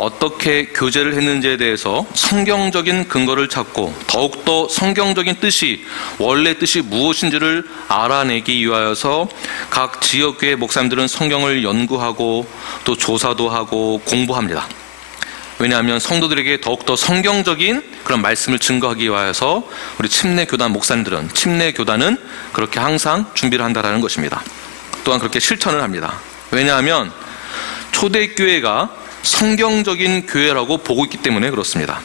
어떻게 교제를 했는지에 대해서 성경적인 근거를 찾고 더욱더 성경적인 뜻이, 원래 뜻이 무엇인지를 알아내기 위하여서 각 지역교회 목사님들은 성경을 연구하고 또 조사도 하고 공부합니다. 왜냐하면 성도들에게 더욱더 성경적인 그런 말씀을 증거하기 위하여서 우리 침례교단 목사님들은, 침례교단은 그렇게 항상 준비를 한다는 것입니다. 또한 그렇게 실천을 합니다. 왜냐하면 초대교회가 성경적인 교회라고 보고 있기 때문에 그렇습니다.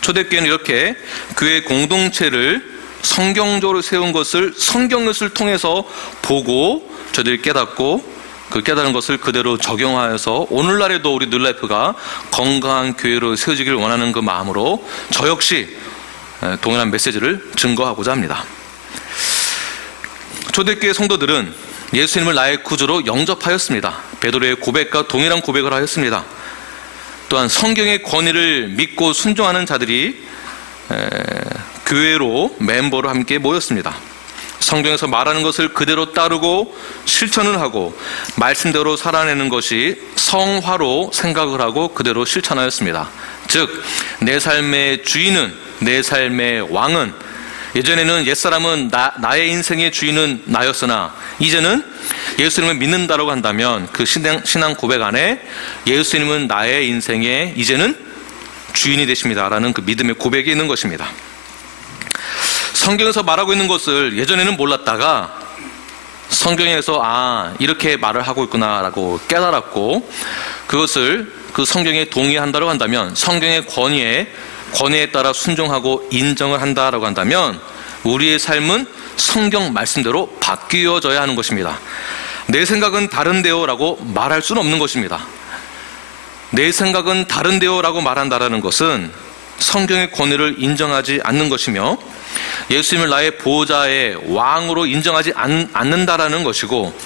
초대교회는 이렇게 교회 공동체를 성경적으로 세운 것을 성경을 통해서 보고 저들이 깨닫고 그 깨달은 것을 그대로 적용하여서 오늘날에도 우리 뉴라이프가 건강한 교회로 세워지기를 원하는 그 마음으로 저 역시 동일한 메시지를 증거하고자 합니다. 초대교회 성도들은 예수님을 나의 구주로 영접하였습니다. 베드로의 고백과 동일한 고백을 하였습니다. 또한 성경의 권위를 믿고 순종하는 자들이 교회로 멤버로 함께 모였습니다. 성경에서 말하는 것을 그대로 따르고 실천을 하고 말씀대로 살아내는 것이 성화로 생각을 하고 그대로 실천하였습니다. 즉, 내 삶의 주인은, 내 삶의 왕은, 예전에는 옛사람은 나의 인생의 주인은 나였으나 이제는 예수님을 믿는다라고 한다면 그 신앙 고백 안에 예수님은 나의 인생의 이제는 주인이 되십니다라는 그 믿음의 고백이 있는 것입니다. 성경에서 말하고 있는 것을 예전에는 몰랐다가 성경에서 이렇게 말을 하고 있구나라고 깨달았고 그것을 그 성경에 동의한다고 한다면, 성경의 권위에 따라 순종하고 인정을 한다라고 한다면 우리의 삶은 성경 말씀대로 바뀌어져야 하는 것입니다. 내 생각은 다른데요 라고 말할 수는 없는 것입니다. 내 생각은 다른데요 라고 말한다라는 것은 성경의 권위를 인정하지 않는 것이며 예수님을 나의 보호자의 왕으로 인정하지 않는다라는 것이고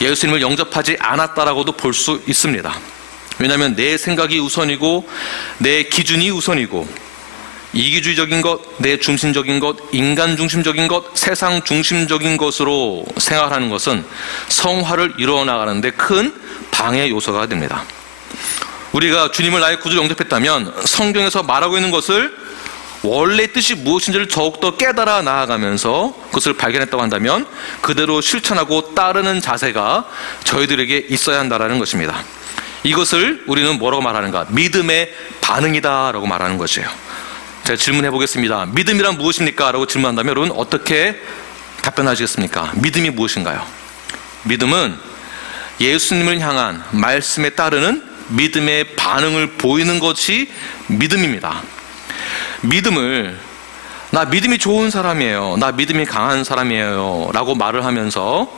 예수님을 영접하지 않았다라고도 볼 수 있습니다. 왜냐하면 내 생각이 우선이고 내 기준이 우선이고 이기주의적인 것, 내 중심적인 것, 인간 중심적인 것, 세상 중심적인 것으로 생활하는 것은 성화를 이루어 나가는데 큰 방해 요소가 됩니다. 우리가 주님을 나의 구주로 영접했다면 성경에서 말하고 있는 것을 원래 뜻이 무엇인지를 더욱더 깨달아 나아가면서 그것을 발견했다고 한다면 그대로 실천하고 따르는 자세가 저희들에게 있어야 한다는 것입니다. 이것을 우리는 뭐라고 말하는가? 믿음의 반응이다 라고 말하는 것이에요. 제가 질문해 보겠습니다. 믿음이란 무엇입니까? 라고 질문한다면 여러분 어떻게 답변하시겠습니까? 믿음이 무엇인가요? 믿음은 예수님을 향한 말씀에 따르는 믿음의 반응을 보이는 것이 믿음입니다. 믿음을 나 믿음이 좋은 사람이에요, 나 믿음이 강한 사람이에요 라고 말을 하면서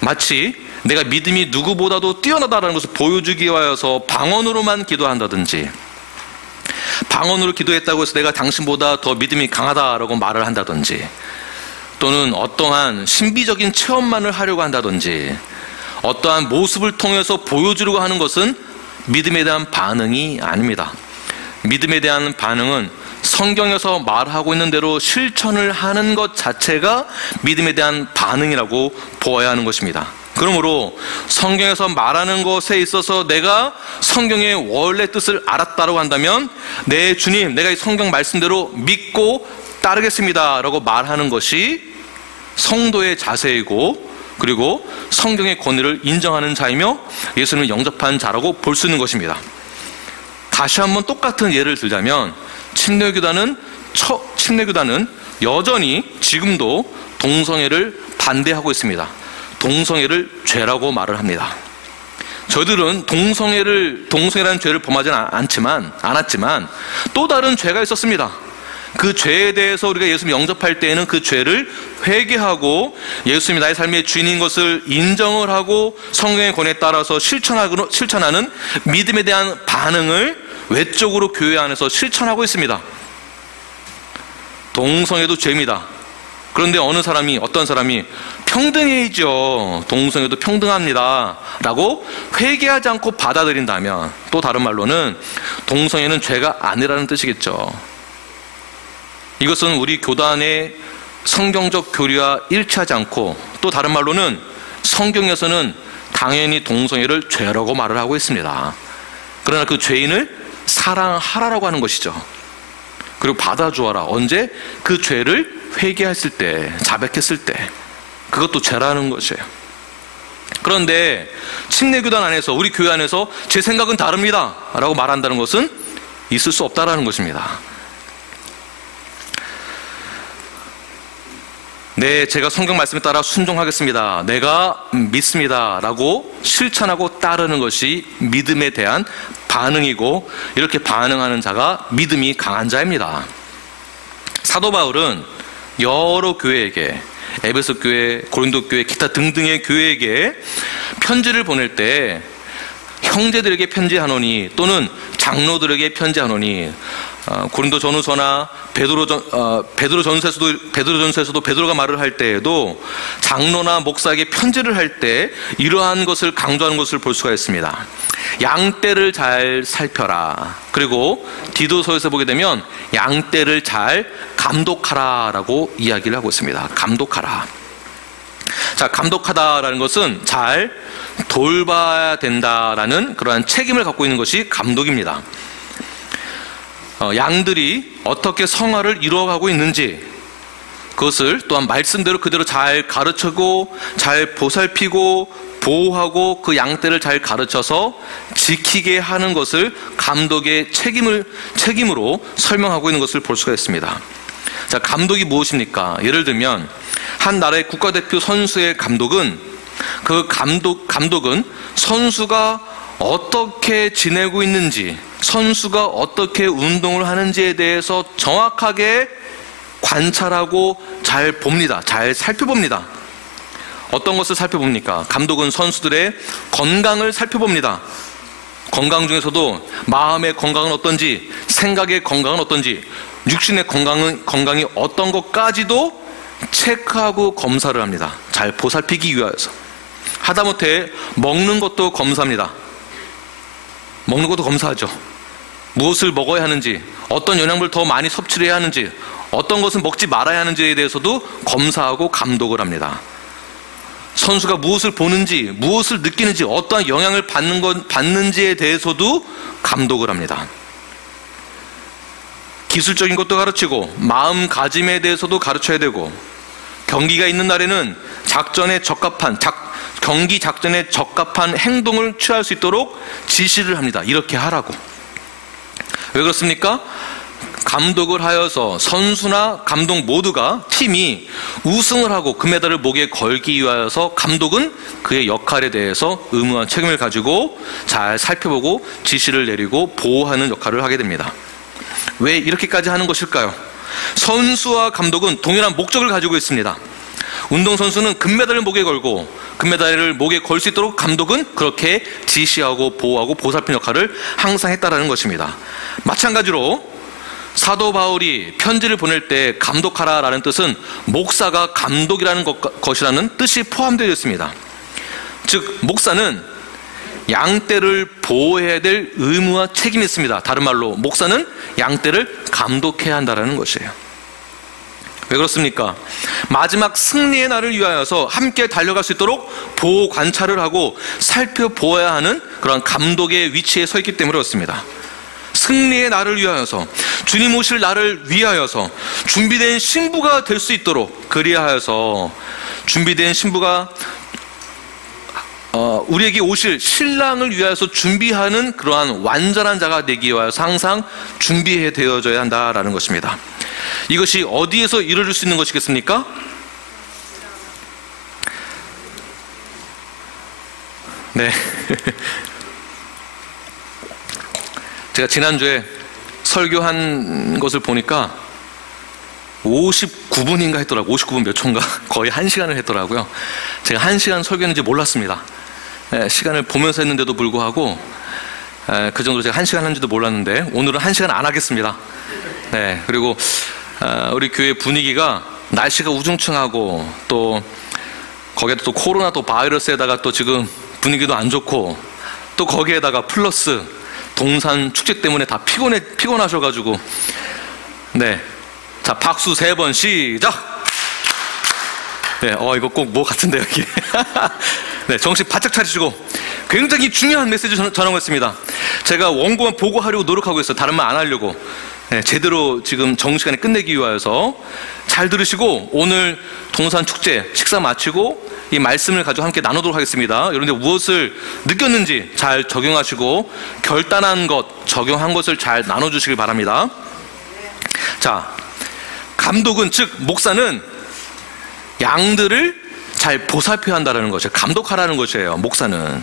마치 내가 믿음이 누구보다도 뛰어나다는 것을 보여주기 위하여서 방언으로만 기도한다든지, 방언으로 기도했다고 해서 내가 당신보다 더 믿음이 강하다라고 말을 한다든지, 또는 어떠한 신비적인 체험만을 하려고 한다든지 어떠한 모습을 통해서 보여주려고 하는 것은 믿음에 대한 반응이 아닙니다. 믿음에 대한 반응은 성경에서 말하고 있는 대로 실천을 하는 것 자체가 믿음에 대한 반응이라고 보아야 하는 것입니다. 그러므로 성경에서 말하는 것에 있어서 내가 성경의 원래 뜻을 알았다고 한다면 내 주님, 내가 이 성경 말씀대로 믿고 따르겠습니다 라고 말하는 것이 성도의 자세이고, 그리고 성경의 권위를 인정하는 자이며 예수님을 영접한 자라고 볼 수 있는 것입니다. 다시 한번 똑같은 예를 들자면 침례교단은 여전히 지금도 동성애를 반대하고 있습니다. 동성애를 죄라고 말을 합니다. 저희들은 동성애라는 죄를 범하지 않았지만 또 다른 죄가 있었습니다. 그 죄에 대해서 우리가 예수님 영접할 때에는 그 죄를 회개하고 예수님이 나의 삶의 주인인 것을 인정을 하고 성경의 권위에 따라서 실천하는 믿음에 대한 반응을 외적으로 교회 안에서 실천하고 있습니다. 동성애도 죄입니다. 그런데 어떤 사람이 평등해야죠, 동성애도 평등합니다 라고 회개하지 않고 받아들인다면, 또 다른 말로는 동성애는 죄가 아니라는 뜻이겠죠. 이것은 우리 교단의 성경적 교리와 일치하지 않고, 또 다른 말로는 성경에서는 당연히 동성애를 죄라고 말을 하고 있습니다. 그러나 그 죄인을 사랑하라라고 하는 것이죠. 그리고 받아주어라. 언제? 그 죄를 회개했을 때, 자백했을 때. 그것도 죄라는 것이에요. 그런데 침례교단 안에서, 우리 교회 안에서 제 생각은 다릅니다 라고 말한다는 것은 있을 수 없다라는 것입니다. 네, 제가 성경 말씀에 따라 순종하겠습니다, 내가 믿습니다 라고 실천하고 따르는 것이 믿음에 대한 반응이고, 이렇게 반응하는 자가 믿음이 강한 자입니다. 사도 바울은 여러 교회에게, 에베소 교회, 고린도 교회, 기타 등등의 교회에게 편지를 보낼 때 형제들에게 편지하노니, 또는 장로들에게 편지하노니, 고린도 전후서나 베드로전서에서도 베드로가 말을 할 때에도 장로나 목사에게 편지를 할 때 이러한 것을 강조하는 것을 볼 수가 있습니다. 양떼를 잘 살펴라. 그리고 디도서에서 보게 되면 양떼를 잘 감독하라라고 이야기를 하고 있습니다. 감독하라. 자, 감독하다라는 것은 잘 돌봐야 된다라는 그러한 책임을 갖고 있는 것이 감독입니다. 양들이 어떻게 성화를 이루어가고 있는지, 그것을 또한 말씀대로 그대로 잘 가르치고 잘 보살피고 보호하고 그 양떼를 잘 가르쳐서 지키게 하는 것을 감독의 책임으로 설명하고 있는 것을 볼 수가 있습니다. 자, 감독이 무엇입니까? 예를 들면 한 나라의 국가대표 선수의 감독은, 그 감독은 선수가 어떻게 지내고 있는지, 선수가 어떻게 운동을 하는지에 대해서 정확하게 관찰하고 잘 봅니다. 잘 살펴봅니다. 어떤 것을 살펴봅니까? 감독은 선수들의 건강을 살펴봅니다. 건강 중에서도 마음의 건강은 어떤지, 생각의 건강은 어떤지, 육신의 건강이 어떤 것까지도 체크하고 검사를 합니다. 잘 보살피기 위하여서. 하다못해 먹는 것도 검사합니다. 먹는 것도 검사하죠. 무엇을 먹어야 하는지, 어떤 영양분을 더 많이 섭취를 해야 하는지, 어떤 것은 먹지 말아야 하는지에 대해서도 검사하고 감독을 합니다. 선수가 무엇을 보는지, 무엇을 느끼는지, 어떠한 영향을 받는지에 대해서도 감독을 합니다. 기술적인 것도 가르치고 마음가짐에 대해서도 가르쳐야 되고, 경기가 있는 날에는 경기 작전에 적합한 행동을 취할 수 있도록 지시를 합니다. 이렇게 하라고. 왜 그렇습니까? 감독을 하여서 선수나 감독 모두가, 팀이 우승을 하고 금메달을 목에 걸기 위하여서 감독은 그의 역할에 대해서 의무와 책임을 가지고 잘 살펴보고 지시를 내리고 보호하는 역할을 하게 됩니다. 왜 이렇게까지 하는 것일까요? 선수와 감독은 동일한 목적을 가지고 있습니다. 운동선수는 금메달을 목에 걸고 금메달을 목에 걸 수 있도록 감독은 그렇게 지시하고 보호하고 보살피는 역할을 항상 했다라는 것입니다. 마찬가지로 사도 바울이 편지를 보낼 때 감독하라라는 뜻은 목사가 감독이라는 것이라는 뜻이 포함되어 있습니다. 즉, 목사는 양떼를 보호해야 될 의무와 책임이 있습니다. 다른 말로 목사는 양떼를 감독해야 한다는 것이에요. 왜 그렇습니까? 마지막 승리의 날을 위하여서 함께 달려갈 수 있도록 보호 관찰을 하고 살펴보아야 하는 그런 감독의 위치에 서 있기 때문에 그렇습니다. 승리의 날을 위하여서, 주님 오실 날을 위하여서 준비된 신부가 될 수 있도록, 그리하여서 준비된 신부가 우리에게 오실 신랑을 위하여서 준비하는 그러한 완전한 자가 되기 위하여서 항상 준비해 되어져야 한다라는 것입니다. 이것이 어디에서 이루어질 수 있는 것이겠습니까? 네. 제가 지난주에 설교한 것을 보니까 59분인가 했더라고요. 59분 몇 초인가? 거의 1시간을 했더라고요. 제가 1시간 설교했는지 몰랐습니다. 시간을 보면서 했는데도 불구하고 그 정도로 제가 1시간 한지도 몰랐는데 오늘은 1시간 안 하겠습니다. 네, 그리고 우리 교회 분위기가 날씨가 우중충하고 또 거기에도 또 코로나 또 바이러스에다가 또 지금 분위기도 안 좋고 또 거기에다가 플러스 동산 축제 때문에 다 피곤하셔가지고 네, 자 박수 3번 시작. 네, 이거 꼭 뭐 같은데요 이게. 네, 정신 바짝 차리시고 굉장히 중요한 메시지 전하고 있습니다. 제가 원고만 보고 하려고 노력하고 있어요. 다른 말 안 하려고. 제대로 지금 정시간에 끝내기 위하여서 잘 들으시고 오늘 동산축제 식사 마치고 이 말씀을 가지고 함께 나누도록 하겠습니다. 여러분들 무엇을 느꼈는지 잘 적용하시고 결단한 것, 적용한 것을 잘 나눠주시길 바랍니다. 자, 감독은, 즉 목사는 양들을 잘 보살펴야 한다는 것이에요. 감독하라는 것이에요. 목사는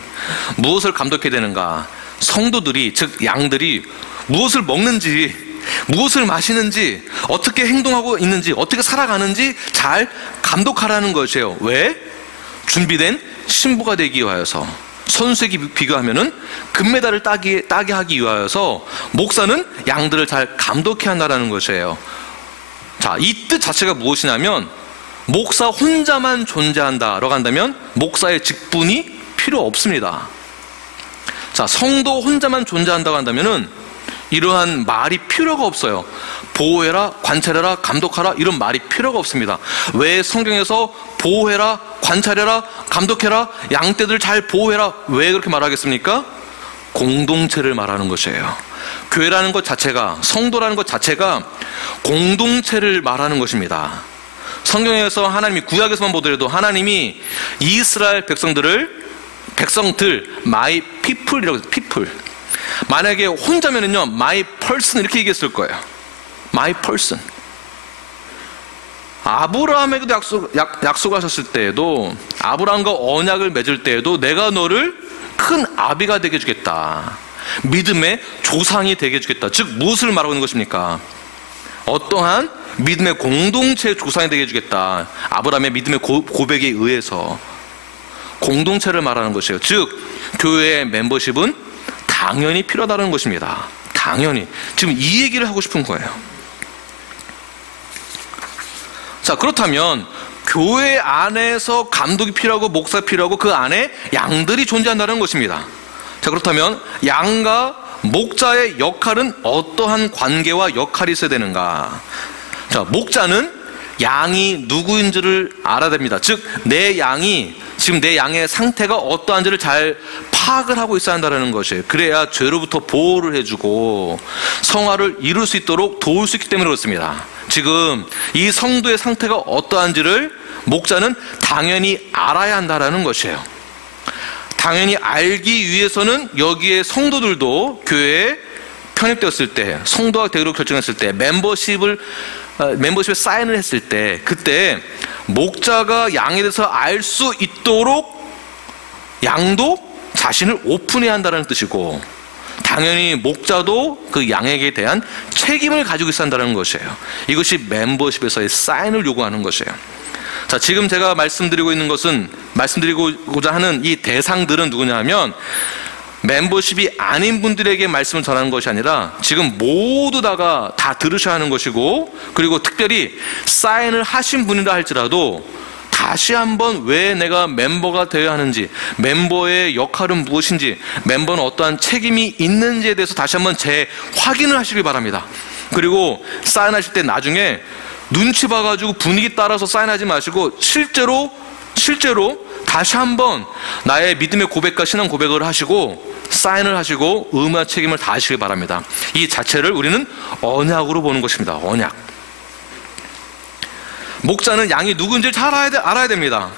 무엇을 감독해야 되는가? 성도들이, 즉 양들이 무엇을 먹는지, 무엇을 마시는지, 어떻게 행동하고 있는지, 어떻게 살아가는지 잘 감독하라는 것이에요. 왜? 준비된 신부가 되기 위하여서. 선수에게 비교하면은 금메달을 따게 하기 위하여서 목사는 양들을 잘 감독해야 한다는 것이에요. 자, 이 뜻 자체가 무엇이냐면 목사 혼자만 존재한다라고 한다면 목사의 직분이 필요 없습니다. 자, 성도 혼자만 존재한다고 한다면은 이러한 말이 필요가 없어요. 보호해라, 관찰해라, 감독하라 이런 말이 필요가 없습니다. 왜 성경에서 보호해라, 관찰해라, 감독해라, 양떼들 잘 보호해라 왜 그렇게 말하겠습니까? 공동체를 말하는 것이에요. 교회라는 것 자체가, 성도라는 것 자체가 공동체를 말하는 것입니다. 성경에서 하나님이, 구약에서만 보더라도 하나님이 이스라엘 백성들 my people이라고 해서 people, 만약에 혼자면은요 my person 이렇게 얘기했을 거예요. my person. 아브라함에게도 약속하셨을 때에도, 아브라함과 언약을 맺을 때에도 내가 너를 큰 아비가 되게 해주겠다, 믿음의 조상이 되게 해주겠다. 즉 무엇을 말하고 있는 것입니까? 어떠한 믿음의 공동체의 조상이 되게 해주겠다. 아브라함의 믿음의 고백에 의해서 공동체를 말하는 것이에요. 즉 교회의 멤버십은 당연히 필요하다는 것입니다. 당연히. 지금 이 얘기를 하고 싶은 거예요. 자, 그렇다면 교회 안에서 감독이 필요하고 목사가 필요하고 그 안에 양들이 존재한다는 것입니다. 자, 그렇다면 양과 목자의 역할은 어떠한 관계와 역할이 있어야 되는가? 자, 목자는 양이 누구인지를 알아야 됩니다. 즉 내 양이, 지금 내 양의 상태가 어떠한지를 잘 파악을 하고 있어야 한다는 것이에요. 그래야 죄로부터 보호를 해주고 성화를 이룰 수 있도록 도울 수 있기 때문에 그렇습니다. 지금 이 성도의 상태가 어떠한지를 목자는 당연히 알아야 한다는 것이에요. 당연히 알기 위해서는 여기에 성도들도 교회에 편입되었을 때, 성도가 되기로 결정했을 때, 멤버십에 사인을 했을 때, 그때 목자가 양에 대해서 알 수 있도록 양도 자신을 오픈해야 한다는 뜻이고, 당연히 목자도 그 양에게 대한 책임을 가지고 있어야 한다는 것이에요. 이것이 멤버십에서의 사인을 요구하는 것이에요. 자, 지금 제가 말씀드리고자 하는 이 대상들은 누구냐 하면 멤버십이 아닌 분들에게 말씀을 전하는 것이 아니라 지금 모두 다 들으셔야 하는 것이고, 그리고 특별히 사인을 하신 분이라 할지라도 다시 한번 왜 내가 멤버가 되어야 하는지, 멤버의 역할은 무엇인지, 멤버는 어떠한 책임이 있는지에 대해서 다시 한번 재확인을 하시길 바랍니다. 그리고 사인하실 때 나중에 눈치 봐가지고 분위기 따라서 사인하지 마시고 실제로 다시 한번 나의 믿음의 고백과 신앙 고백을 하시고 사인을 하시고 의무와 책임을 다하시길 바랍니다. 이 자체를 우리는 언약으로 보는 것입니다. 언약. 목자는 양이 누군지를 잘 알아야 됩니다.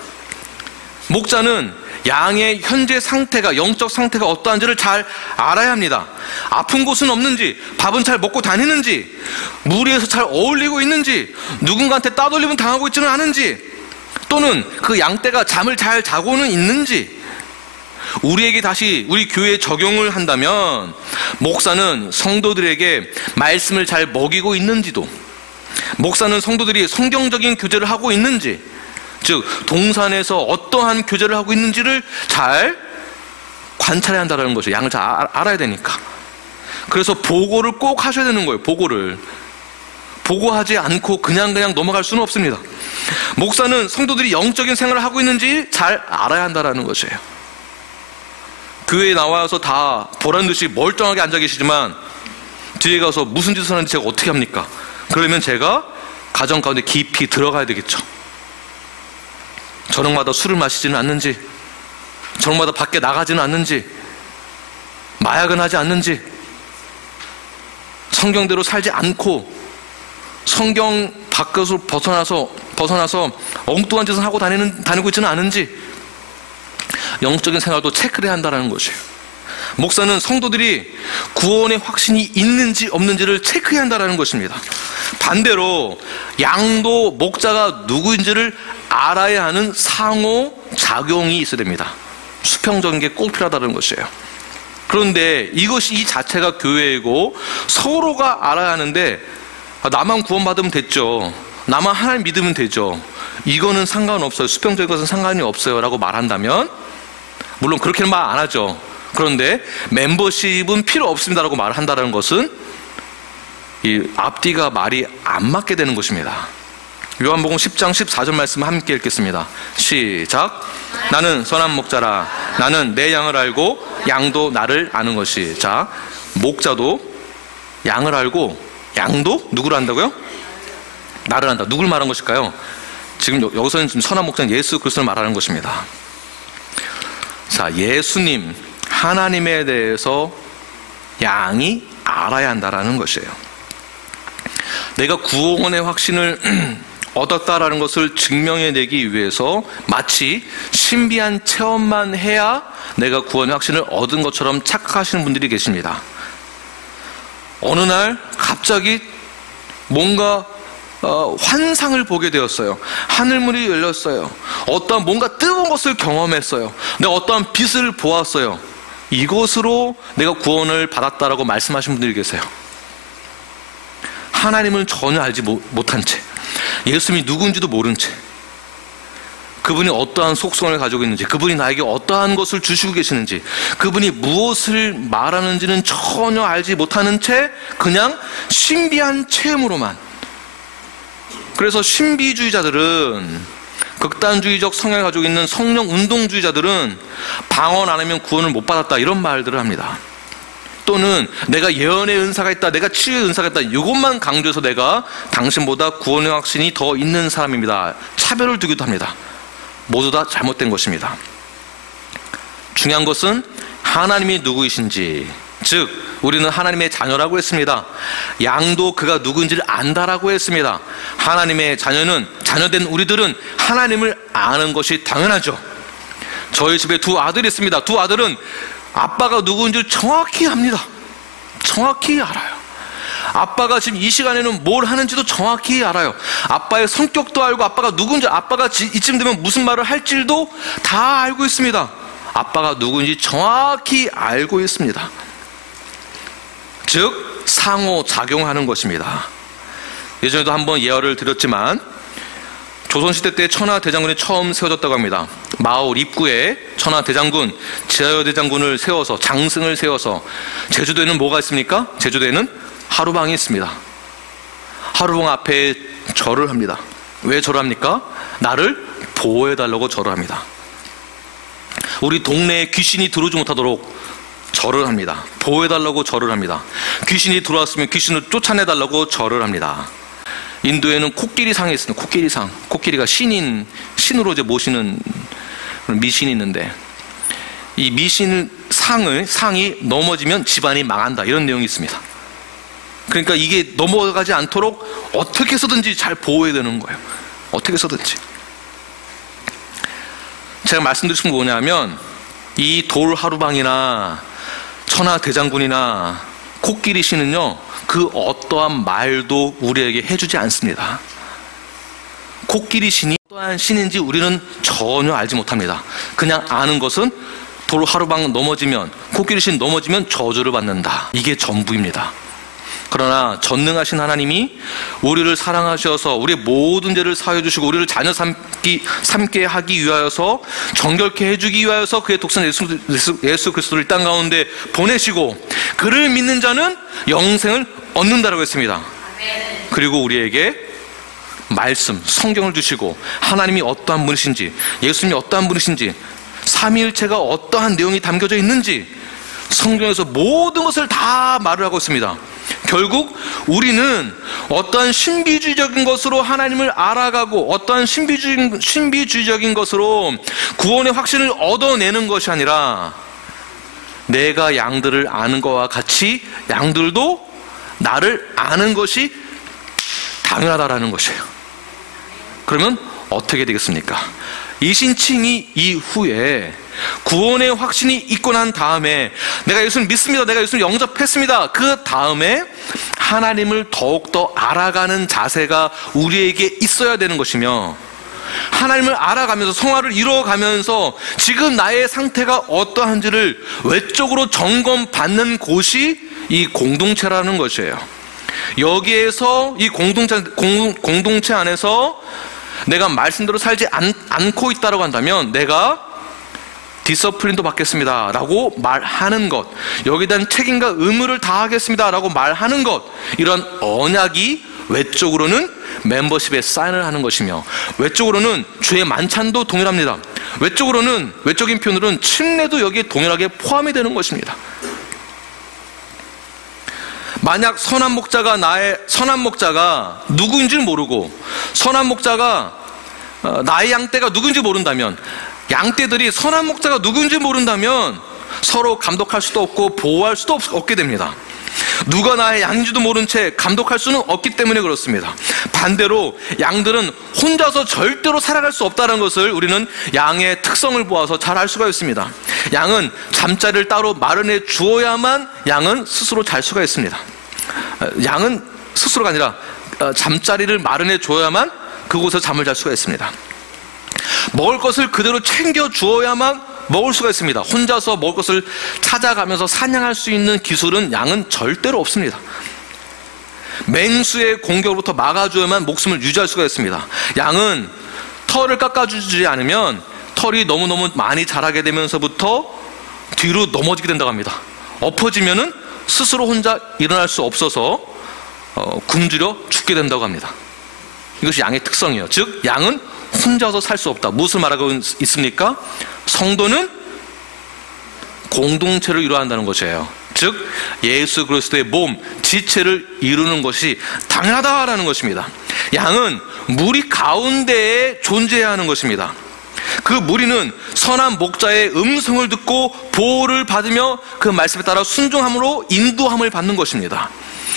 목자는 양의 현재 상태가, 영적 상태가 어떠한지를 잘 알아야 합니다. 아픈 곳은 없는지, 밥은 잘 먹고 다니는지, 무리에서 잘 어울리고 있는지, 누군가한테 따돌림은 당하고 있지는 않은지, 또는 그 양떼가 잠을 잘 자고는 있는지, 우리에게 다시 우리 교회에 적용을 한다면 목사는 성도들에게 말씀을 잘 먹이고 있는지도, 목사는 성도들이 성경적인 교제를 하고 있는지, 즉 동산에서 어떠한 교제를 하고 있는지를 잘 관찰해야 한다는 것이에요. 양을 잘 알아야 되니까. 그래서 보고를 꼭 하셔야 되는 거예요. 보고하지 않고 그냥 넘어갈 수는 없습니다. 목사는 성도들이 영적인 생활을 하고 있는지 잘 알아야 한다는 것이에요. 교회에 나와서 다 보란듯이 멀쩡하게 앉아 계시지만 뒤에 가서 무슨 짓을 하는지 제가 어떻게 합니까? 그러면 제가 가정 가운데 깊이 들어가야 되겠죠. 저녁마다 술을 마시지는 않는지, 저녁마다 밖에 나가지는 않는지, 마약은 하지 않는지, 성경대로 살지 않고 성경 밖으로 벗어나서 엉뚱한 짓을 하고 다니고 있지는 않은지 영적인 생활도 체크를 해야 한다는 것이에요. 목사는 성도들이 구원의 확신이 있는지 없는지를 체크해야 한다는 것입니다. 반대로 양도 목자가 누구인지를 알아야 하는 상호작용이 있어야 됩니다. 수평적인 게 꼭 필요하다는 것이에요. 그런데 이것이 이 자체가 교회이고 서로가 알아야 하는데, 나만 구원받으면 됐죠, 나만 하나님 믿으면 되죠, 이거는 상관없어요, 수평적인 것은 상관이 없어요 라고 말한다면, 물론 그렇게는 말 안 하죠. 그런데 멤버십은 필요 없습니다 라고 말한다는 것은 이 앞뒤가 말이 안 맞게 되는 것입니다. 요한복음 10장 14절 말씀 함께 읽겠습니다. 시작. 나는 선한 목자라. 나는 내 양을 알고 양도 나를 아는 것이. 자, 목자도 양을 알고 양도 누구를 안다고요? 나를 안다. 누굴 말한 것일까요? 지금 여기서는 지금 선한 목자는 예수 그리스도를 말하는 것입니다. 자, 예수님, 하나님에 대해서 양이 알아야 한다라는 것이에요. 내가 구원의 확신을 얻었다라는 것을 증명해내기 위해서 마치 신비한 체험만 해야 내가 구원의 확신을 얻은 것처럼 착각하시는 분들이 계십니다. 어느 날 갑자기 뭔가 환상을 보게 되었어요. 하늘문이 열렸어요. 어떠한 뭔가 뜨거운 것을 경험했어요. 내가 어떠한 빛을 보았어요. 이것으로 내가 구원을 받았다라고 말씀하신 분들이 계세요. 하나님을 전혀 알지 못한 채, 예수님이 누구인지도 모른 채, 그분이 어떠한 속성을 가지고 있는지, 그분이 나에게 어떠한 것을 주시고 계시는지, 그분이 무엇을 말하는지는 전혀 알지 못하는 채 그냥 신비한 체험으로만. 그래서 신비주의자들은, 극단주의적 성향을 가지고 있는 성령 운동주의자들은 방언 안 하면 구원을 못 받았다 이런 말들을 합니다. 또는 내가 예언의 은사가 있다, 내가 치유의 은사가 있다, 이것만 강조해서 내가 당신보다 구원의 확신이 더 있는 사람입니다, 차별을 두기도 합니다. 모두 다 잘못된 것입니다. 중요한 것은 하나님이 누구이신지, 즉 우리는 하나님의 자녀라고 했습니다. 양도 그가 누구인지를 안다라고 했습니다. 하나님의 자녀는, 자녀된 우리들은 하나님을 아는 것이 당연하죠. 저희 집에 두 아들이 있습니다. 두 아들은 아빠가 누구인지를 정확히 압니다. 정확히 알아요. 아빠가 지금 이 시간에는 뭘 하는지도 정확히 알아요. 아빠의 성격도 알고, 아빠가 누군지, 아빠가 이쯤 되면 무슨 말을 할지도 다 알고 있습니다. 아빠가 누구인지 정확히 알고 있습니다. 즉 상호작용하는 것입니다. 예전에도 한번 예언을 드렸지만 조선시대 때 천하대장군이 처음 세워졌다고 합니다. 마을 입구에 천하대장군, 제야여대장군을 세워서, 장승을 세워서. 제주도에는 뭐가 있습니까? 제주도에는 하루방이 있습니다. 하루방 앞에 절을 합니다. 왜 절을 합니까? 나를 보호해달라고 절을 합니다. 우리 동네에 귀신이 들어오지 못하도록 절을 합니다. 보호해달라고 절을 합니다. 귀신이 들어왔으면 귀신을 쫓아내달라고 절을 합니다. 인도에는 코끼리상이 있습니다. 코끼리상. 코끼리가 신으로 이제 모시는 미신이 있는데, 이 미신 상이 넘어지면 집안이 망한다, 이런 내용이 있습니다. 그러니까 이게 넘어가지 않도록 어떻게 해서든지 잘 보호해야 되는 거예요. 어떻게 해서든지. 제가 말씀드리고 싶은 건 뭐냐면, 이 돌 하루방이나 천하대장군이나 코끼리 신은요, 그 어떠한 말도 우리에게 해주지 않습니다. 코끼리 신이 어떠한 신인지 우리는 전혀 알지 못합니다. 그냥 아는 것은 돌 하루방 넘어지면, 코끼리 신 넘어지면 저주를 받는다, 이게 전부입니다. 그러나 전능하신 하나님이 우리를 사랑하셔서 우리의 모든 죄를 사하여 주시고 우리를 자녀 삼게 하기 위하여서, 정결케 해주기 위하여서 그의 독생 예수 그리스도를 이 땅 가운데 보내시고 그를 믿는 자는 영생을 얻는다라고 했습니다. 그리고 우리에게 말씀, 성경을 주시고 하나님이 어떠한 분이신지, 예수님이 어떠한 분이신지, 삼위일체가 어떠한 내용이 담겨져 있는지 성경에서 모든 것을 다 말을 하고 있습니다. 결국 우리는 어떠한 신비주의적인 것으로 하나님을 알아가고 어떠한 신비주의적인 것으로 구원의 확신을 얻어내는 것이 아니라 내가 양들을 아는 것과 같이 양들도 나를 아는 것이 당연하다라는 것이에요. 그러면 어떻게 되겠습니까? 이신칭의 이후에 구원의 확신이 있고 난 다음에 내가 예수를 믿습니다. 내가 예수를 영접했습니다. 그 다음에 하나님을 더욱더 알아가는 자세가 우리에게 있어야 되는 것이며, 하나님을 알아가면서 성화를 이루어가면서 지금 나의 상태가 어떠한지를 외적으로 점검받는 곳이 이 공동체라는 것이에요. 여기에서 이 공동체 안에서 내가 말씀대로 살지 않고 있다고 한다면 내가 디서플린도 받겠습니다 라고 말하는 것, 여기에 대한 책임과 의무를 다하겠습니다 라고 말하는 것, 이런 언약이 외적으로는 멤버십에 사인을 하는 것이며, 외적으로는 주의 만찬도 동일합니다. 외적인 표현으로는 침례도 여기에 동일하게 포함이 되는 것입니다. 만약 선한 목자가 누구인지 모르고, 선한 목자가 나의 양떼가 누구인지 모른다면, 양떼들이 선한 목자가 누구인지 모른다면 서로 감독할 수도 없고 보호할 수도 없게 됩니다. 누가 나의 양인지도 모른 채 감독할 수는 없기 때문에 그렇습니다. 반대로 양들은 혼자서 절대로 살아갈 수 없다는 것을 우리는 양의 특성을 보아서 잘 알 수가 있습니다. 양은 잠자리를 따로 마련해 주어야만 양은 스스로 잘 수가 있습니다. 양은 스스로가 아니라 잠자리를 마련해 줘야만 그곳에서 잠을 잘 수가 있습니다. 먹을 것을 그대로 챙겨 주어야만 먹을 수가 있습니다. 혼자서 먹을 것을 찾아가면서 사냥할 수 있는 기술은 양은 절대로 없습니다. 맹수의 공격으로부터 막아줘야만 목숨을 유지할 수가 있습니다. 양은 털을 깎아주지 않으면 털이 너무너무 많이 자라게 되면서부터 뒤로 넘어지게 된다고 합니다. 엎어지면은 스스로 혼자 일어날 수 없어서 굶주려 죽게 된다고 합니다. 이것이 양의 특성이에요. 즉 양은 혼자서 살 수 없다. 무엇을 말하고 있습니까? 성도는 공동체를 이루어야 한다는 것이에요. 즉 예수 그리스도의 몸, 지체를 이루는 것이 당연하다라는 것입니다. 양은 무리 가운데에 존재해야 하는 것입니다. 그 무리는 선한 목자의 음성을 듣고 보호를 받으며 그 말씀에 따라 순종함으로 인도함을 받는 것입니다.